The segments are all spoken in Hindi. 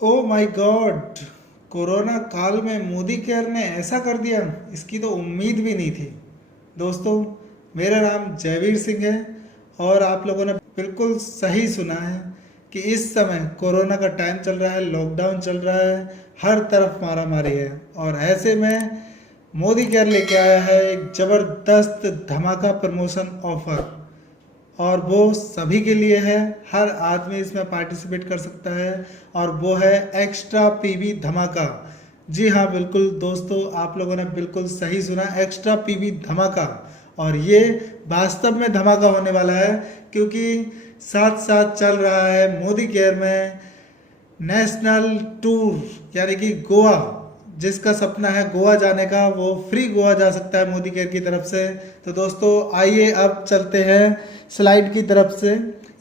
Oh my God. कोरोना काल में मोदी केयर ने ऐसा कर दिया, इसकी तो उम्मीद भी नहीं थी। दोस्तों, मेरा नाम जयवीर सिंह है और आप लोगों ने बिल्कुल सही सुना है कि इस समय कोरोना का टाइम चल रहा है, लॉकडाउन चल रहा है, हर तरफ मारामारी है। और ऐसे में मोदी केयर लेके आया है एक ज़बरदस्त धमाका प्रमोशन ऑफर, और वो सभी के लिए है। हर आदमी इसमें पार्टिसिपेट कर सकता है और वो है एक्स्ट्रा पीवी धमाका। जी हाँ, बिल्कुल दोस्तों, आप लोगों ने बिल्कुल सही सुना, एक्स्ट्रा पीवी धमाका। और ये वास्तव में धमाका होने वाला है, क्योंकि साथ साथ चल रहा है मोदी केयर में नेशनल टूर, यानी कि गोवा। जिसका सपना है गोवा जाने का, वो फ्री गोवा जा सकता है मोदी केयर की तरफ से। तो दोस्तों आइए अब चलते हैं स्लाइड की तरफ से।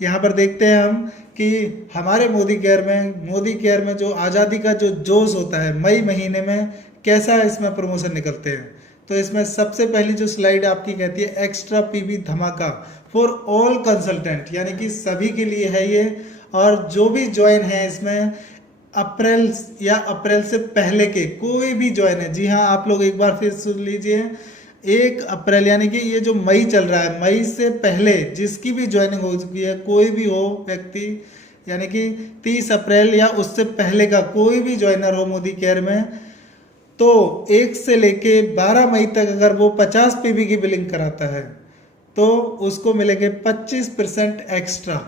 यहाँ पर देखते हैं हम कि हमारे मोदी केयर में जो आज़ादी का जो जोश होता है मई महीने में, कैसा इसमें प्रमोशन निकलते हैं। तो इसमें सबसे पहली जो स्लाइड आपकी कहती है एक्स्ट्रा पीवी धमाका फॉर ऑल कंसल्टेंट, यानी कि सभी के लिए है ये। और जो भी ज्वाइन है इसमें अप्रैल या अप्रैल से पहले के कोई भी ज्वाइन है, जी हाँ, आप लोग एक बार फिर सुन लीजिए, 1 अप्रैल यानी कि ये जो मई चल रहा है, मई से पहले जिसकी भी ज्वाइनिंग हो चुकी है, कोई भी हो व्यक्ति, यानी कि 30 अप्रैल या उससे पहले का कोई भी ज्वाइनर हो मोदी केयर में, तो 1 से लेके 12 मई तक अगर वो 50 पीवी की बिलिंग कराता है तो उसको मिलेंगे 25% एक्स्ट्रा।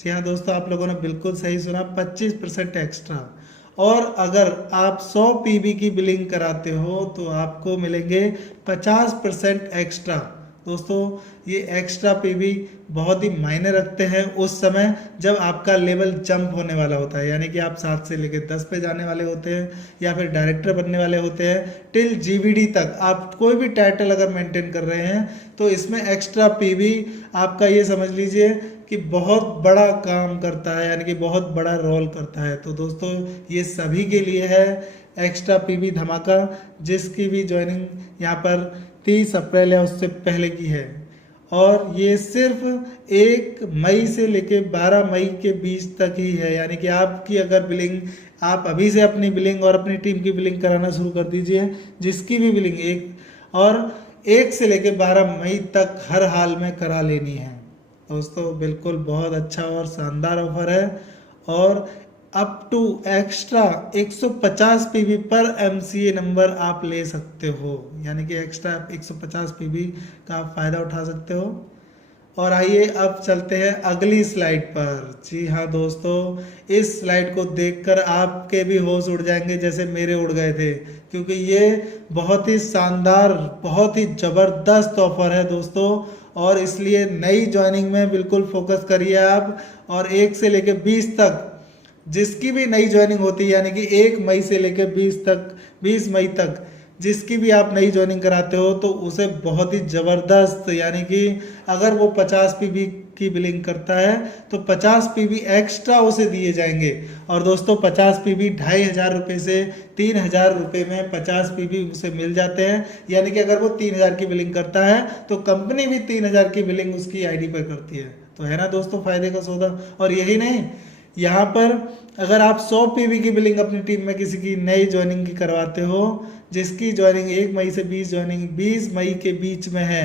जी हाँ दोस्तों, आप लोगों ने बिल्कुल सही सुना, 25% एक्स्ट्रा। और अगर आप 100 पीवी की बिलिंग कराते हो तो आपको मिलेंगे 50% एक्स्ट्रा। दोस्तों, ये एक्स्ट्रा पीवी बहुत ही मायने रखते हैं उस समय जब आपका लेवल जंप होने वाला होता है, यानी कि आप 7 से लेकर 10 पे जाने वाले होते हैं या फिर डायरेक्टर बनने वाले होते हैं, टिल जीवीडी तक आप कोई भी टाइटल अगर मेंटेन कर रहे हैं तो इसमें एक्स्ट्रा पीवी आपका, ये समझ लीजिए कि बहुत बड़ा काम करता है, यानी कि बहुत बड़ा रोल करता है। तो दोस्तों ये सभी के लिए है एक्स्ट्रा पीवी धमाका, जिसकी भी ज्वाइनिंग यहाँ पर 30 अप्रैल या उससे पहले की है। और ये सिर्फ 1 मई से लेके 12 मई के बीच तक ही है, यानी कि आपकी अगर बिलिंग, आप अभी से अपनी बिलिंग और अपनी टीम की बिलिंग कराना शुरू कर दीजिए, जिसकी भी बिलिंग 1 से लेके 12 मई तक हर हाल में करा लेनी है। दोस्तों बिल्कुल बहुत अच्छा और शानदार ऑफर है। और अप टू एक्स्ट्रा 150 पीवी पर एमसीए नंबर आप ले सकते हो, यानी कि एक्स्ट्रा 150 पीवी का आप फायदा उठा सकते हो। और आइए अब चलते हैं अगली स्लाइड पर। जी हाँ दोस्तों, इस स्लाइड को देखकर आपके भी होश उड़ जाएंगे जैसे मेरे उड़ गए थे, क्योंकि ये बहुत ही शानदार, बहुत ही ज़बरदस्त ऑफर है दोस्तों। और इसलिए नई ज्वाइनिंग में बिल्कुल फोकस करिए आप। और 1 से लेकर 20 तक जिसकी भी नई ज्वाइनिंग होती है, यानी कि 1 मई से लेकर 20 मई तक जिसकी भी आप नई ज्वाइनिंग कराते हो तो उसे बहुत ही ज़बरदस्त, यानी कि अगर वो 50 पीवी की बिलिंग करता है तो 50 पीवी एक्स्ट्रा उसे दिए जाएंगे। और दोस्तों 50 पीवी 2500 रुपये से 3000 रुपये में 50 पीवी उसे मिल जाते हैं, यानी कि अगर वो 3000 की बिलिंग करता है तो कंपनी भी 3000 की बिलिंग उसकी आईडी पर करती है। तो है ना दोस्तों फायदे का सौदा। और यही नहीं, यहाँ पर अगर आप 100 पीवी की बिलिंग अपनी टीम में किसी की नई ज्वाइनिंग की करवाते हो, जिसकी ज्वाइनिंग 1 मई से 20 मई के बीच में है,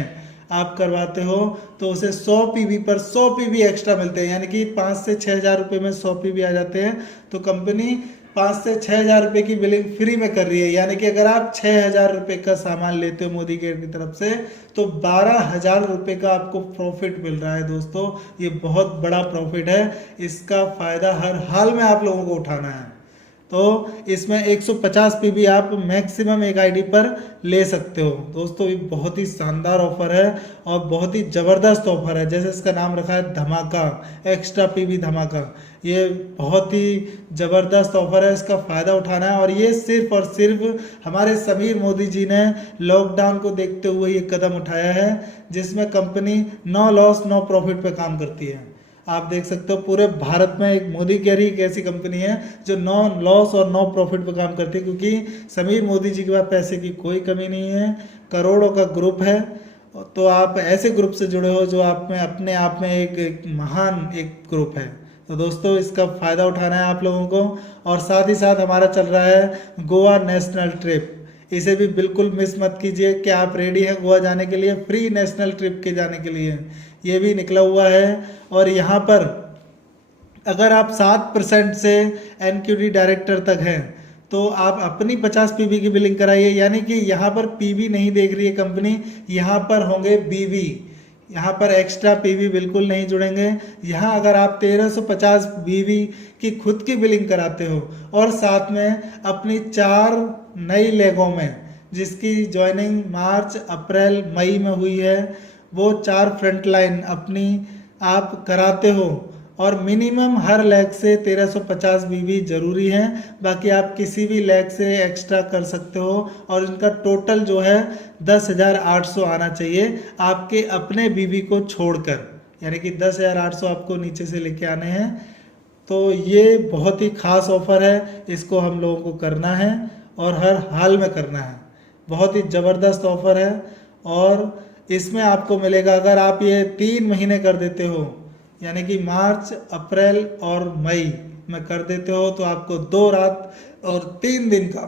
आप करवाते हो, तो उसे 100 पीवी पर 100 पीवी एक्स्ट्रा मिलते हैं, यानी कि 5 से 6 हज़ार रुपये में 100 पीवी आ जाते हैं। तो कंपनी 5 से 6 हज़ार रुपये की बिलिंग फ्री में कर रही है, यानी कि अगर आप 6 हज़ार रुपये का सामान लेते हो मोदी केयर की तरफ से तो 12 हज़ार रुपये का आपको प्रॉफिट मिल रहा है। दोस्तों ये बहुत बड़ा प्रॉफिट है, इसका फ़ायदा हर हाल में आप लोगों को उठाना है। तो इसमें 150 पीवी आप मैक्सिमम एक आईडी पर ले सकते हो। दोस्तों ये बहुत ही शानदार ऑफर है और बहुत ही ज़बरदस्त ऑफर है, जैसे इसका नाम रखा है धमाका, एक्स्ट्रा पीवी धमाका। ये बहुत ही ज़बरदस्त ऑफर है, इसका फ़ायदा उठाना है। और ये सिर्फ और सिर्फ हमारे समीर मोदी जी ने लॉकडाउन को देखते हुए ये कदम उठाया है, जिसमें company no loss no profit पे काम करती है। आप देख सकते हो पूरे भारत में एक मोदी केयर ही एक ऐसी कंपनी है जो नो लॉस और नो प्रॉफिट पर काम करती है, क्योंकि समीर मोदी जी के पास पैसे की कोई कमी नहीं है, करोड़ों का ग्रुप है। तो आप ऐसे ग्रुप से जुड़े हो जो आप में अपने आप में एक महान एक ग्रुप है, तो दोस्तों इसका फ़ायदा उठाना है आप लोगों को। और साथ ही साथ हमारा चल रहा है गोवा नेशनल ट्रिप, इसे भी बिल्कुल मिस मत कीजिए। क्या आप रेडी हैं गोवा जाने के लिए, फ्री नेशनल ट्रिप के जाने के लिए? ये भी निकला हुआ है। और यहाँ पर अगर आप 7% से NQD डायरेक्टर तक हैं तो आप अपनी 50 PV की बिलिंग कराइए। यानी कि यहाँ पर PV नहीं देख रही है कंपनी, यहाँ पर होंगे BV। यहाँ पर एक्स्ट्रा PV बिल्कुल नहीं जुड़ेंगे। यहाँ अगर आप 1350 BV की खुद की बिलिंग कराते हो और साथ में अपनी 4 नई लेगों में जिसकी ज्वाइनिंग मार्च अप्रैल मई में हुई है, वो 4 फ्रंट लाइन अपनी आप कराते हो और मिनिमम हर लेग से 1350 BV जरूरी है। बाकी आप किसी भी लेग से एक्स्ट्रा कर सकते हो और इनका टोटल जो है 10,800 आना चाहिए आपके अपने BV को छोड़कर, यानी कि 10,800 आपको नीचे से लेके आने हैं। तो ये बहुत ही खास ऑफर है, इसको हम लोगों को करना है और हर हाल में करना है। बहुत ही ज़बरदस्त ऑफर है और इसमें आपको मिलेगा, अगर आप ये 3 महीने कर देते हो यानी कि मार्च अप्रैल और मई में कर देते हो तो आपको 2 रात और 3 दिन का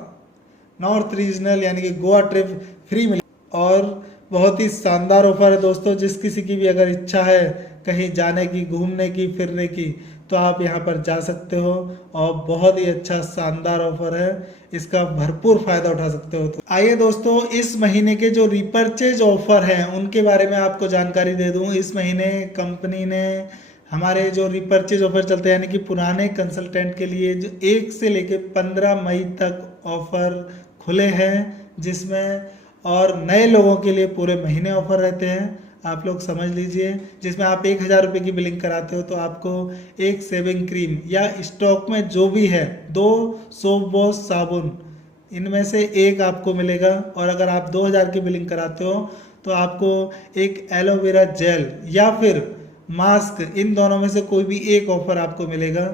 नॉर्थ रीजनल यानी कि गोवा ट्रिप फ्री मिले। और बहुत ही शानदार ऑफर है दोस्तों। जिस किसी की भी अगर इच्छा है कहीं जाने की, घूमने की, फिरने की, तो आप यहाँ पर जा सकते हो और बहुत ही अच्छा शानदार ऑफर है, इसका भरपूर फ़ायदा उठा सकते हो। तो आइए दोस्तों इस महीने के जो रिपर्चेज ऑफर हैं उनके बारे में आपको जानकारी दे दूँ। इस महीने कंपनी ने हमारे जो रिपर्चेज ऑफर चलते हैं यानी कि पुराने कंसल्टेंट के लिए जो 1 से लेके 15 मई तक ऑफर खुले हैं, जिसमें और नए लोगों के लिए पूरे महीने ऑफर रहते हैं। आप लोग समझ लीजिए, जिसमें आप 1,000 रुपये की बिलिंग कराते हो तो आपको एक शेविंग क्रीम या स्टॉक में जो भी है 2 सोप वॉश साबुन इनमें से एक आपको मिलेगा। और अगर आप 2,000 की बिलिंग कराते हो तो आपको एक एलोवेरा जेल या फिर मास्क, इन दोनों में से कोई भी एक ऑफर आपको मिलेगा।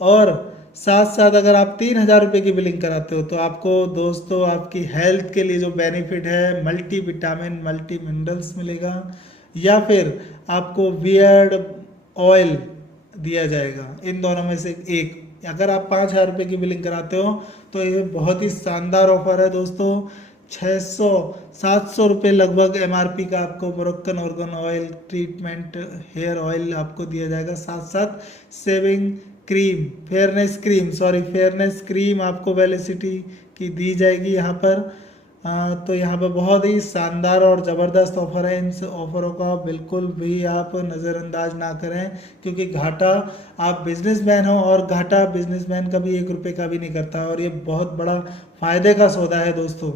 और साथ साथ अगर आप 3,000 रुपये की बिलिंग कराते हो तो आपको दोस्तों आपकी हेल्थ के लिए जो बेनिफिट है, मल्टी विटामिन मल्टी मिनरल्स मिलेगा या फिर आपको बियर्ड ऑयल दिया जाएगा। इन दोनों में से एक। अगर आप 5,000 रुपये की बिलिंग कराते हो तो ये बहुत ही शानदार ऑफर है दोस्तों। 600-700 रुपये लगभग MRP का आपको Moroccan argan oil treatment hair oil आपको दिया जाएगा। साथ साथ सेविंग क्रीम, फेयरनेस क्रीम आपको वेलिसिटी की दी जाएगी यहाँ पर। तो यहाँ पर बहुत ही शानदार और ज़बरदस्त ऑफर है। इन ऑफरों का बिल्कुल भी आप नज़रअंदाज ना करें, क्योंकि घाटा, आप बिजनेसमैन हो और घाटा बिजनेसमैन का भी 1 रुपये का भी नहीं करता और ये बहुत बड़ा फ़ायदे का सौदा है दोस्तों।